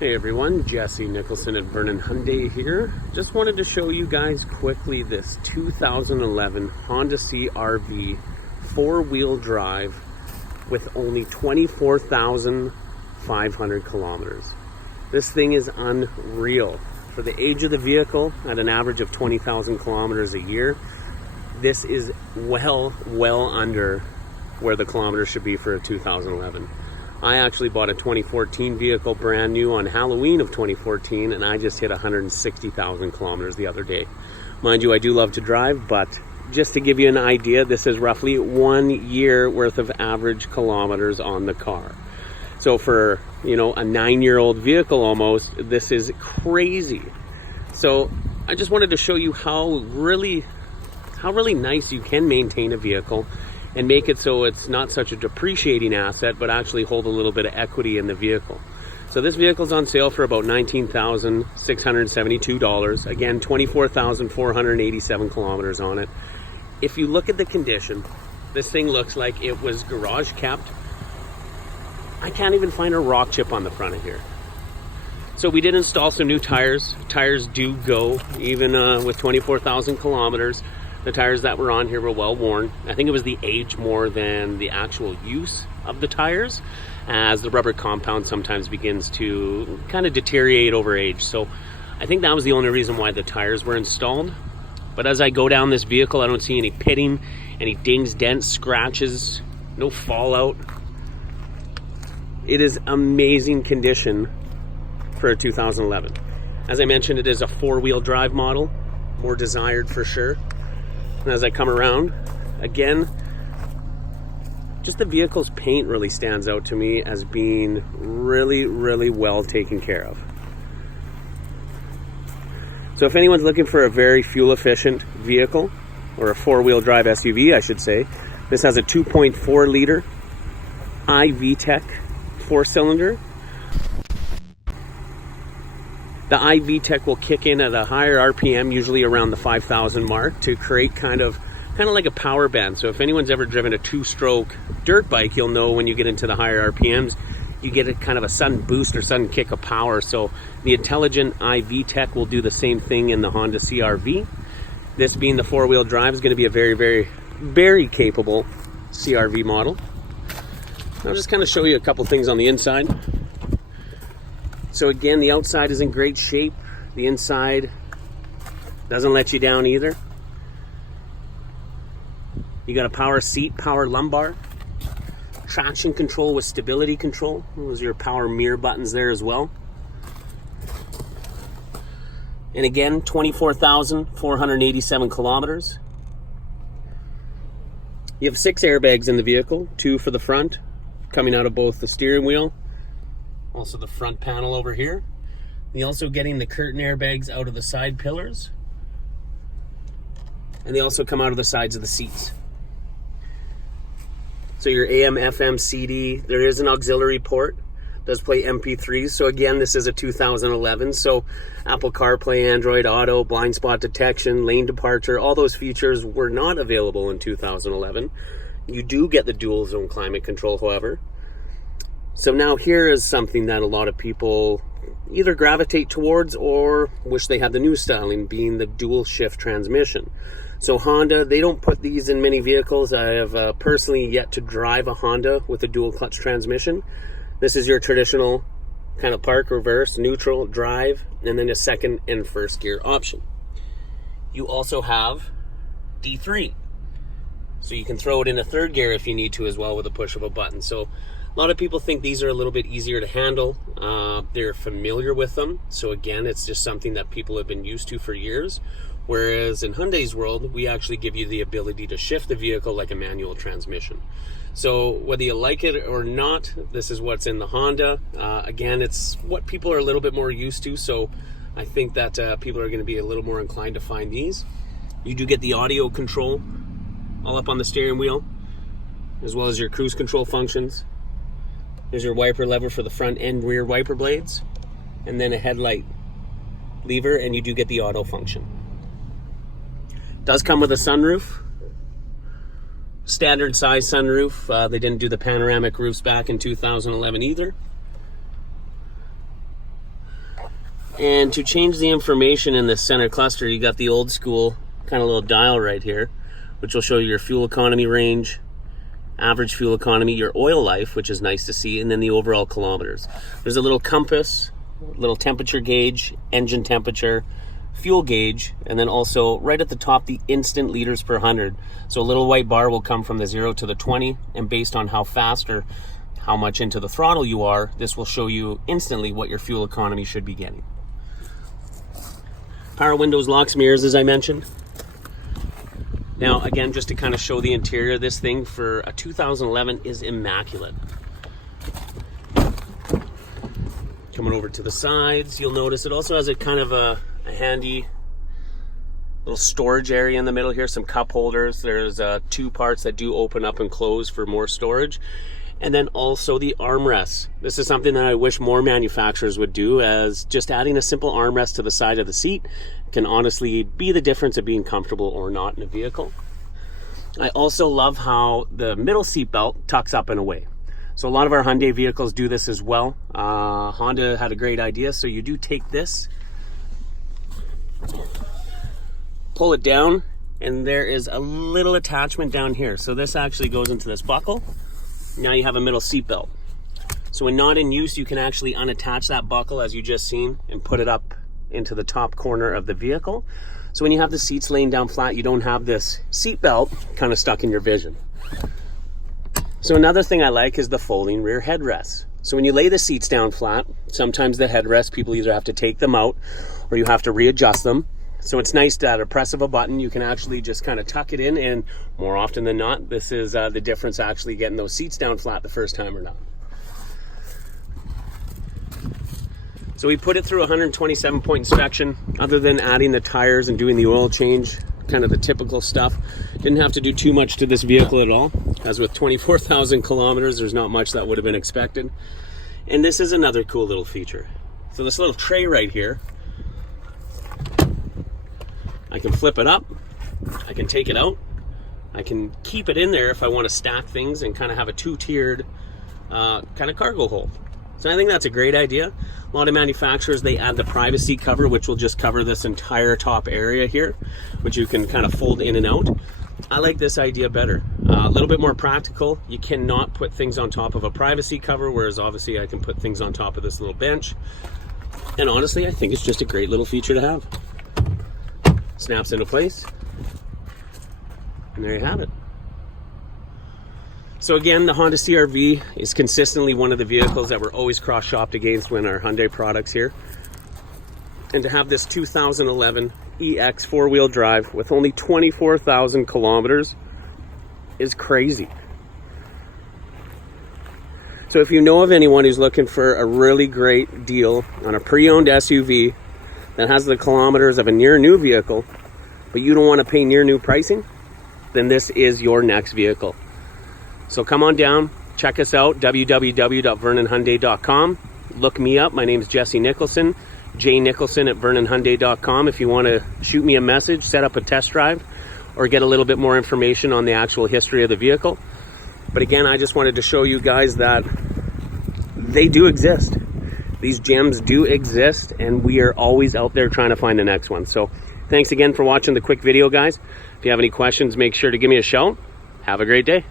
Hey everyone, Jesse Nicholson at Vernon Hyundai here. Just wanted to show you guys quickly this 2011 Honda CR-V four-wheel drive with only 24,500 kilometers. This thing is unreal. For the age of the vehicle, at an average of 20,000 kilometers a year, this is well under where the kilometers should be for a 2011. I actually bought a 2014 vehicle brand new on Halloween of 2014, and I just hit 160,000 kilometers the other day. Mind you, I do love to drive, but just to give you an idea, this is roughly 1 year worth of average kilometers on the car. So for, a 9-year-old vehicle almost, this is crazy. So I just wanted to show you how really nice you can maintain a vehicle and make it so it's not such a depreciating asset, but actually hold a little bit of equity in the vehicle. So this vehicle's on sale for about $19,672. Again, 24,487 kilometers on it. If you look at the condition, this thing looks like it was garage kept. I can't even find a rock chip on the front of here. So we did install some new tires. Tires do go, even with 24,000 kilometers. The tires that were on here were well worn. I think it was the age more than the actual use of the tires, as the rubber compound sometimes begins to kind of deteriorate over age. So I think that was the only reason why the tires were installed. But as I go down this vehicle, I don't see any pitting, any dings, dents, scratches, no fallout. It is amazing condition for a 2011. As I mentioned, it is a four-wheel drive model, more desired for sure. And as I come around, again, just the vehicle's paint really stands out to me as being really well taken care of. So if anyone's looking for a very fuel efficient vehicle, or a four-wheel drive SUV I should say, this has a 2.4 liter iVTEC 4-cylinder. The iVTEC will kick in at a higher RPM, usually around the 5,000 mark, to create kind of like a power band. So if anyone's ever driven a two-stroke dirt bike, you'll know when you get into the higher RPMs, you get a kind of a sudden boost or sudden kick of power. So the intelligent iVTEC will do the same thing in the Honda CR-V. This being the four-wheel drive is going to be a very capable CR-V model. I'll just kind of show you a couple things on the inside. So again, the outside is in great shape. The inside doesn't let you down either. You got a power seat, power lumbar, traction control with stability control. Those are your power mirror buttons there as well. And again, 24,487 kilometers. You have 6 airbags in the vehicle, 2 for the front, coming out of both the steering wheel, also the front panel over here. You're also getting the curtain airbags out of the side pillars, and they also come out of the sides of the seats. So your AM, FM, CD, there is an auxiliary port, does play MP3s. So again, this is a 2011, so Apple CarPlay, Android Auto, blind spot detection, lane departure, all those features were not available in 2011. You do get the dual zone climate control, however. So now here is something that a lot of people either gravitate towards or wish they had the new styling, being the dual shift transmission. So Honda, they don't put these in many vehicles. I have personally yet to drive a Honda with a dual clutch transmission. This is your traditional kind of park, reverse, neutral, drive, and then a second and first gear option. You also have D3. So you can throw it in a third gear if you need to as well with a push of a button. So a lot of people think these are a little bit easier to handle. They're familiar with them. So again, it's just something that people have been used to for years. Whereas in Hyundai's world, we actually give you the ability to shift the vehicle like a manual transmission. So whether you like it or not, this is what's in the Honda. Again, it's what people are a little bit more used to. So I think that people are going to be a little more inclined to find these. You do get the audio control all up on the steering wheel, as well as your cruise control functions. There's your wiper lever for the front and rear wiper blades, and then a headlight lever, and you do get the auto function. Does come with a sunroof, standard size sunroof. They didn't do the panoramic roofs back in 2011 either. And to change the information in the center cluster, you got the old school kind of little dial right here, which will show you your fuel economy range, average fuel economy, your oil life, which is nice to see, and then the overall kilometers. There's a little compass, little temperature gauge, engine temperature, fuel gauge, and then also right at the top, the instant liters per 100. So a little white bar will come from the 0 to the 20, and based on how fast or how much into the throttle you are, this will show you instantly what your fuel economy should be getting. Power windows, locks, mirrors, as I mentioned. Now, again, just to kind of show the interior of this thing for a 2011 is immaculate. Coming over to the sides, you'll notice it also has a kind of a handy little storage area in the middle here, some cup holders. There's 2 parts that do open up and close for more storage. And then also the armrests. This is something that I wish more manufacturers would do, as just adding a simple armrest to the side of the seat can honestly be the difference of being comfortable or not in a vehicle. I also love how the middle seat belt tucks up and away. So a lot of our Hyundai vehicles do this as well. Honda had a great idea. So you do take this, pull it down, and there is a little attachment down here. So this actually goes into this buckle. Now you have a middle seat belt. So when not in use, you can actually unattach that buckle, as you just seen, and put it up into the top corner of the vehicle. So when you have the seats laying down flat, you don't have this seat belt kind of stuck in your vision. So another thing I like is the folding rear headrests. So when you lay the seats down flat, sometimes the headrests, people either have to take them out or you have to readjust them. So it's nice that at a press of a button, you can actually just kind of tuck it in, and more often than not, this is the difference actually getting those seats down flat the first time or not. So we put it through a 127-point inspection. Other than adding the tires and doing the oil change, kind of the typical stuff, didn't have to do too much to this vehicle at all. As with 24,000 kilometers, there's not much that would have been expected. And this is another cool little feature. So this little tray right here, I can flip it up, I can take it out, I can keep it in there if I want to stack things and kind of have a 2-tiered kind of cargo hold. So I think that's a great idea. A lot of manufacturers, they add the privacy cover, which will just cover this entire top area here, which you can kind of fold in and out. I like this idea better. A little bit more practical. You cannot put things on top of a privacy cover, whereas obviously I can put things on top of this little bench. And honestly, I think it's just a great little feature to have. Snaps into place, and there you have it. So again, the Honda CR-V is consistently one of the vehicles that we're always cross-shopped against when our Hyundai products here. And to have this 2011 EX 4-wheel drive with only 24,000 kilometers is crazy. So if you know of anyone who's looking for a really great deal on a pre-owned SUV that has the kilometers of a near new vehicle, but you don't want to pay near new pricing, then this is your next vehicle. So come on down, check us out, www.vernonhyundai.com. Look me up, my name is Jesse Nicholson, jnicholson@vernonhyundai.com. If you want to shoot me a message, set up a test drive, or get a little bit more information on the actual history of the vehicle. But again, I just wanted to show you guys that they do exist. These gems do exist, and we are always out there trying to find the next one. So thanks again for watching the quick video, guys. If you have any questions, make sure to give me a shout. Have a great day.